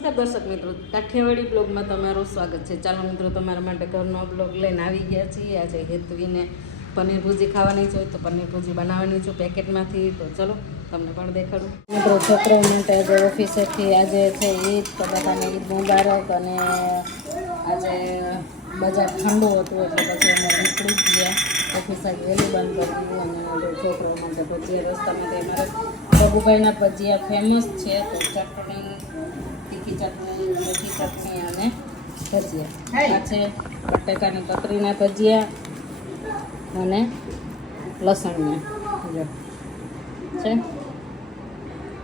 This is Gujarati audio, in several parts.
નમસ્કાર દર્શક મિત્રો. કાઠિયાવાડી બ્લોગમાં તમારું સ્વાગત છે. ચાલો મિત્રો, તમારા માટે ઘરનો બ્લોગ લઈને આવી ગયા છીએ. આજે હેતવીને પનીર ભૂજી ખાવાની છે, તો પનીર ભૂજી બનાવવાની છું પેકેટમાંથી. તો ચલો, તમને પણ દેખાડું. મિત્રો છોકરાઓ માટે આજે ઓફિસેથી આજે છે ઈદ, તો બધાને ઈદ મુબારક અને આજે બજાર ઠંડુ હતું એટલે પછી અમે નીકળી ગયા. ઓફિસ આજ વહેલી બંધ કરી દીધું અને છોકરો માટે ભજીયા રસ્તામાં તે અમારે રઘુભાઈના ભજીયા ફેમસ છે, તો ચટણી તીખી ચટણી મીઠી ચટણી અને ભજીયા. છે બટેકાની કતરીના ભજીયા અને લસણિયા જો છે?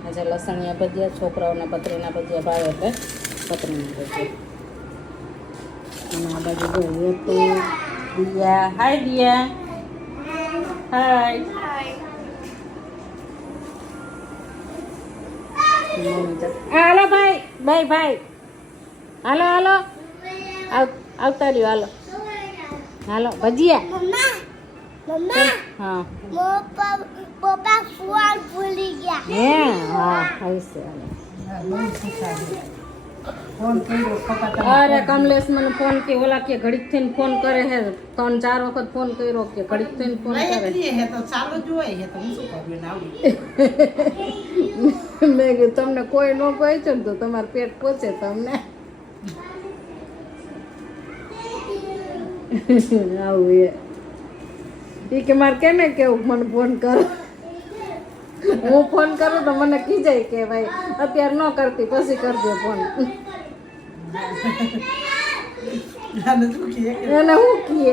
આજે લસણિયા ભજીયા છોકરાઓને પતરીના ભજીયા ભાવે એટલે પતરીના ભજીયા. અને આ બાજુ જોઈએ તો દિયા. હાય દિયા. હાય. હાલો ભાઈ. ભાઈ ભાઈ. હાલો હાલો. આવ આવતા રહ્યો હાલો. હાલો ભજીયા. મમ્મા મમ્મા. હા. પપ્પા પપ્પા ભૂલી ગયા. હે? હા અરે કમલેશ મને ફોન કે ઓલા કે ઘડીક થઈને ફોન કરે હે. ત્રણ ચાર વખત ફોન કર્યો કે ઘડીક થઈને ફોન કરે. મેં કીધું તમને કોઈ ન કહે છે ને તો તમારું પેટ પોચે તમને. આવું એ. એ કે મારે કેને કેવું? મને ફોન કરો. હું ફોન કરું તો મને ખીજાય કે ભાઈ અત્યારે ન કરતી પછી કરજો ફોન એને શું કીએ?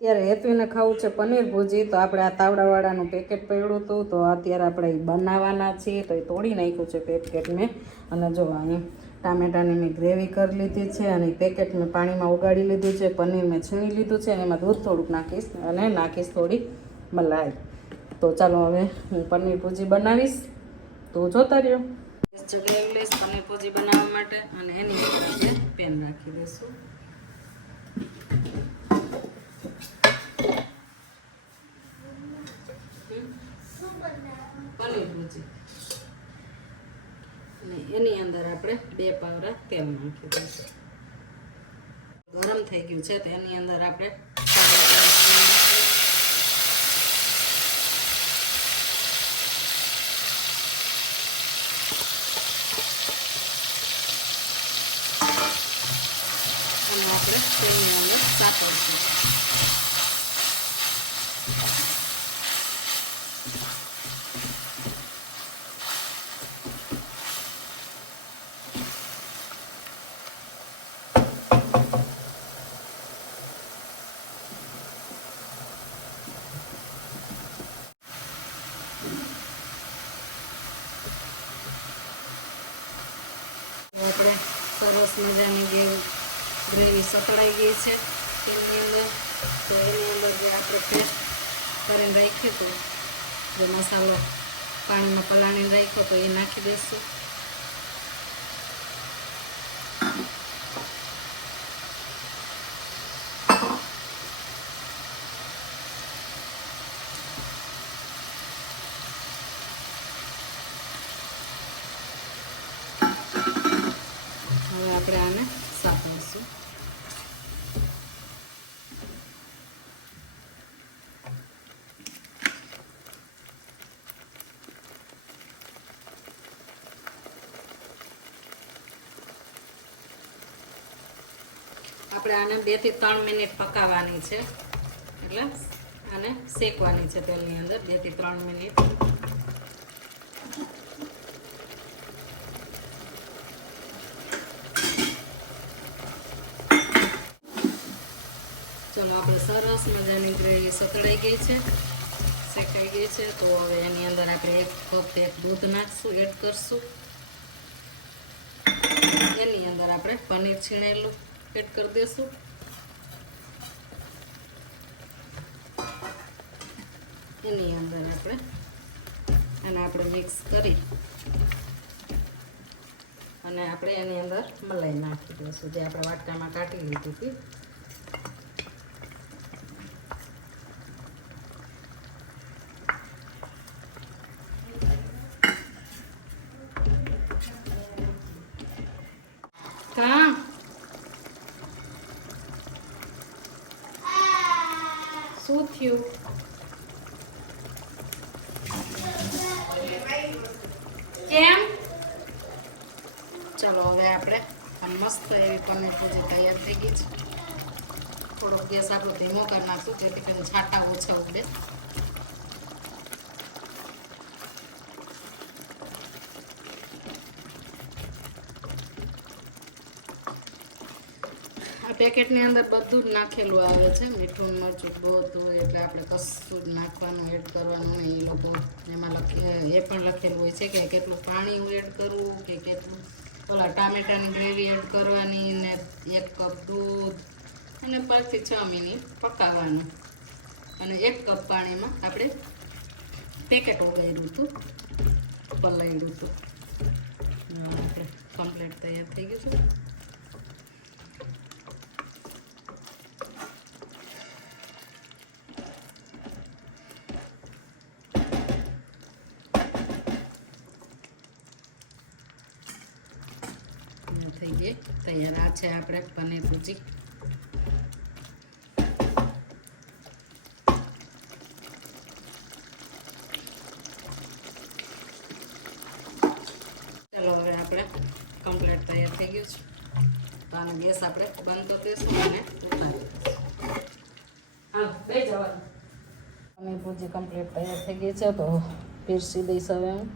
અત્યારે હેતુને ખાવું છે પનીર ભૂજી, તો આપણે આ તાવડાવાળાનું પેકેટ પડ્યું હતું તો અત્યારે આપણે એ બનાવવાના છીએ, તો એ તોડી નાખ્યું છે પેકેટ મેં અને જો અહીં ટામેટાની મેં ગ્રેવી કરી લીધી છે અને પેકેટ મેં પાણીમાં ઉગાડી લીધું છે, પનીર મેં છીણી લીધું છે, અને એમાં દૂધ થોડુંક નાખીશ, અને નાખીશ થોડી મલાઈ. તો ચાલો હવે હું પનીર ભૂજી બનાવીશ. તો જોતા રહ્યો. જગ્યાએ લઈશ પનીર ભૂજી બનાવવા માટે, અને એની પેન રાખી દઈશું પનીર ભુજી અને એની અંદર આપણે બે પાવરા તેલ નાખી દઈશું ગરમ થઈ ગયું છે તો એની અંદર આપણે અને આપણે સાકરશું આપણે સરસ મજાની ગેવ ગ્રેવી સતળાઈ ગઈ છે તેની અંદર. તો એની અંદર જે આપણે પેસ્ટ કરીને રાખ્યું હતું, જે મસાલો પાણીમાં પલાળીને રાખ્યો તો એ નાખી દઈશું હવે આપણે આને આપણે આને બેથી ત્રણ મિનિટ પકાવવાની છે. એટલે આને શેકવાની છે તેલની અંદર, બેથી ત્રણ મિનિટ. ચલો આપણે સરસ મજાની ગ્રેવી સતળાઈ ગઈ છે. શેકાઈ ગઈ છે, તો હવે એની અંદર આપણે એક કપ એક દૂધ નાખશું, એડ કરશું. એની અંદર આપણે પનીર છીણેલું એડ કરી દઈશું એની અંદર આપણે અને આપણે મિક્સ કરી અને આપણે એની અંદર મલાઈ નાખી દઈશું જે આપણે વાટકામાં કાઢી લીધી હતી. કાં શું થયું કેમ? ચલો, હવે આપણે મસ્ત એવી પનીર ભુજી તૈયાર થઈ ગઈ છે. થોડોક ગેસ આપણો ધીમો કરી નાખશું, જેથી કરીને છાંટા ઓછા ઉડે. પેકેટની અંદર બધું જ નાખેલું આવે છે. મીઠું, મરચું બધું, એટલે આપણે કશું જ નાખવાનું એડ કરવાનું એ લોકો એમાં લખે, એ પણ લખેલું હોય છે કે કેટલું પાણી એડ કરવું કે કેટલું ઓલા ટામેટાની ગ્રેવી એડ કરવાની ને એક કપ દૂધ અને પાંચથી છ મિનિટ પકાવવાનું. અને એક કપ પાણીમાં આપણે પેકેટ ઉગાડ્યું હતું. પલાળ્યું હતું. આપણે કમ્પ્લેટ તૈયાર થઈ ગયું છે. અને તૈયાર આ છે આપણે પનીર ભૂજી ચાલો હવે આપણે કમ્પ્લીટ તૈયાર થઈ ગયું છે. તો આનો ગેસ આપણે બંધ કરી દઈશું અને ઉતારી દઈશું. પનીર ભુજી કમ્પ્લીટ તૈયાર થઈ ગઈ છે, તો પીરસી દઈશ હવે હું.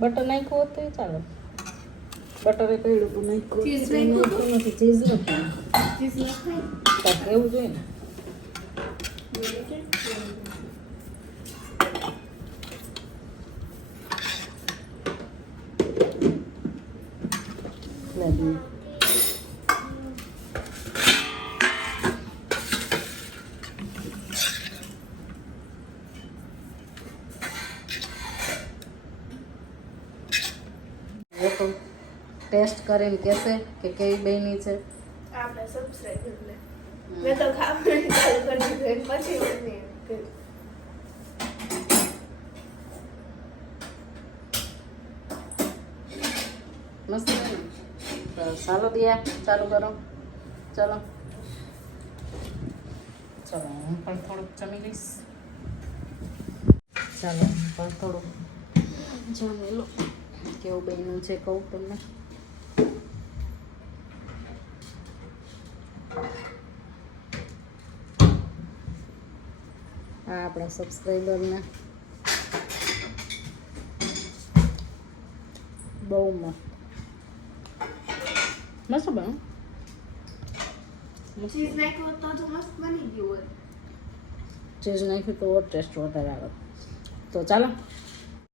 બટર નાખ્યું હોત તો ચાલે. બટર એ પડ્યું હતું. નાખ્યું? નથી ચીઝ નથી. તો કેવું જોઈએ ને? Thank લોકો ટેસ્ટ કરીને કહેશે કે કેવી બની છે? આપણે સબસ્ક્રાઇબ મેં તો ખાવાનું ચાલુ કરી દીધું પછી મસ્ત છે ને? તો ચાલો દિયા ચાલુ કરો. ચલો. ચલો હું પણ થોડુંક જમી લઈશ. ચાલો હું પણ થોડુંક જમી લો કેવું બન્યું છે કહું તમને? આ આપણા સબસ્ક્રાઈબરને બહુ મસ્ત. મસ્ત બન્યું ચીઝ નાખ્યું તો તો મસ્ત બની ગયું ચીઝ નાખ્યું તો ટેસ્ટ વધારે આવે. તો ચાલો.